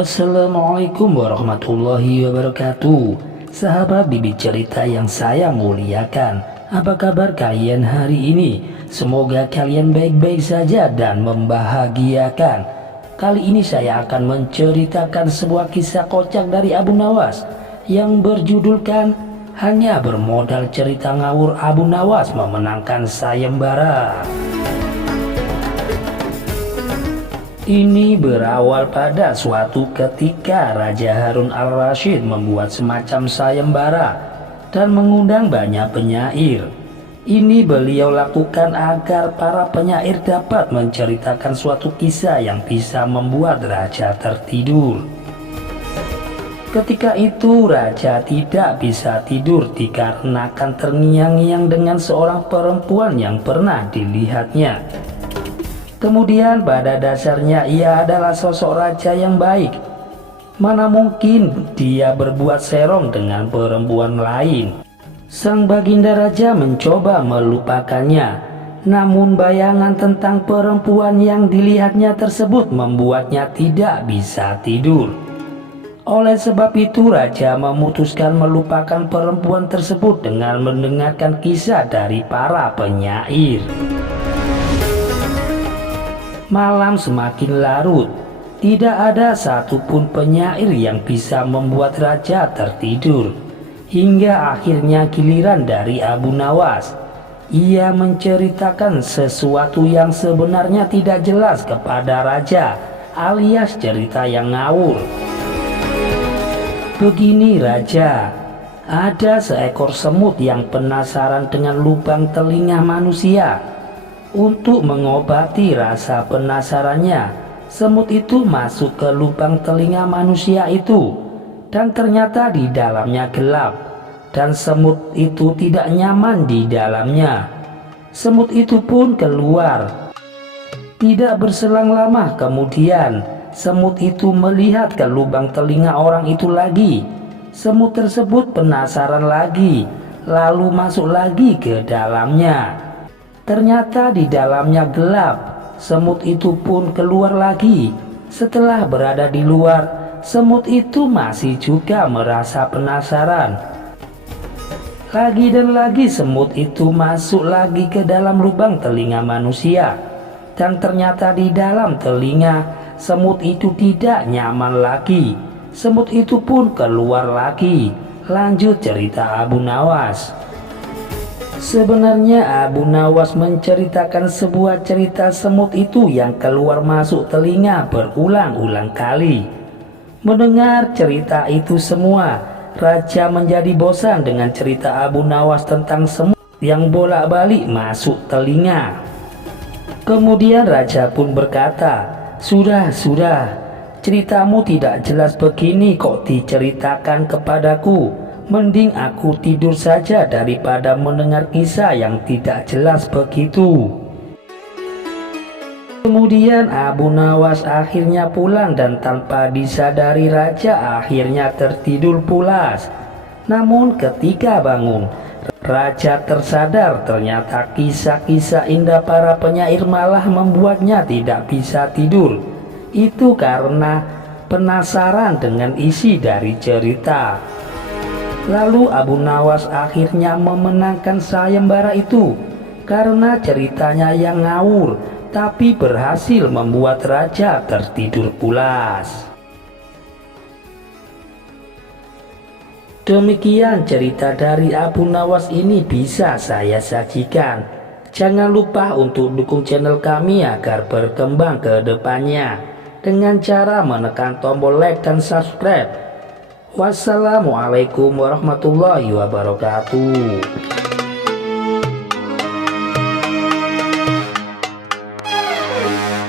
Assalamualaikum warahmatullahi wabarakatuh. Sahabat Bibi Cerita yang saya muliakan, apa kabar kalian hari ini? Semoga kalian baik-baik saja dan membahagiakan. Kali ini saya akan menceritakan sebuah kisah kocak dari Abu Nawas yang berjudulkan Hanya Bermodal Cerita Ngawur Abu Nawas Memenangkan Sayembara. Ini berawal pada suatu ketika Raja Harun al-Rasyid membuat semacam sayembara dan mengundang banyak penyair. Ini beliau lakukan agar para penyair dapat menceritakan suatu kisah yang bisa membuat raja tertidur. Ketika itu raja tidak bisa tidur dikarenakan terngiang-ngiang dengan seorang perempuan yang pernah dilihatnya. Kemudian pada dasarnya ia adalah sosok raja yang baik. Mana mungkin dia berbuat serong dengan perempuan lain. Sang baginda raja mencoba melupakannya. Namun bayangan tentang perempuan yang dilihatnya tersebut membuatnya tidak bisa tidur. Oleh sebab itu raja memutuskan melupakan perempuan tersebut dengan mendengarkan kisah dari para penyair. Malam semakin larut, tidak ada satupun penyair yang bisa membuat raja tertidur. Hingga akhirnya giliran dari Abu Nawas. Ia menceritakan sesuatu yang sebenarnya tidak jelas kepada raja, alias cerita yang ngawur. Begini raja, ada seekor semut yang penasaran dengan lubang telinga manusia. Untuk mengobati rasa penasarannya, semut itu masuk ke lubang telinga manusia itu, dan ternyata di dalamnya gelap, dan semut itu tidak nyaman di dalamnya. Semut itu pun keluar. Tidak berselang lama kemudian, semut itu melihat ke lubang telinga orang itu lagi. Semut tersebut penasaran lagi, lalu masuk lagi ke dalamnya. Ternyata di dalamnya gelap. Semut itu pun keluar lagi. Setelah berada di luar, semut itu masih juga merasa penasaran. Lagi dan lagi semut itu masuk lagi ke dalam lubang telinga manusia. Dan ternyata di dalam telinga semut itu tidak nyaman lagi. Semut itu pun keluar lagi. Lanjut cerita Abu Nawas. Sebenarnya Abu Nawas menceritakan sebuah cerita semut itu yang keluar masuk telinga berulang-ulang kali. Mendengar cerita itu semua, raja menjadi bosan dengan cerita Abu Nawas tentang semut yang bolak-balik masuk telinga. Kemudian raja pun berkata, Sudah, ceritamu tidak jelas begini kok diceritakan kepadaku. Mending aku tidur saja daripada mendengar kisah yang tidak jelas begitu. Kemudian Abu Nawas akhirnya pulang dan tanpa disadari raja akhirnya tertidur pulas. Namun ketika bangun, raja tersadar ternyata kisah-kisah indah para penyair malah membuatnya tidak bisa tidur. Itu karena penasaran dengan isi dari cerita. Lalu Abu Nawas akhirnya memenangkan sayembara itu karena ceritanya yang ngawur tapi berhasil membuat raja tertidur pulas. Demikian cerita dari Abu Nawas ini bisa saya sajikan. Jangan lupa untuk dukung channel kami agar berkembang ke depannya dengan cara menekan tombol like dan subscribe. Wassalamualaikum warahmatullahi wabarakatuh.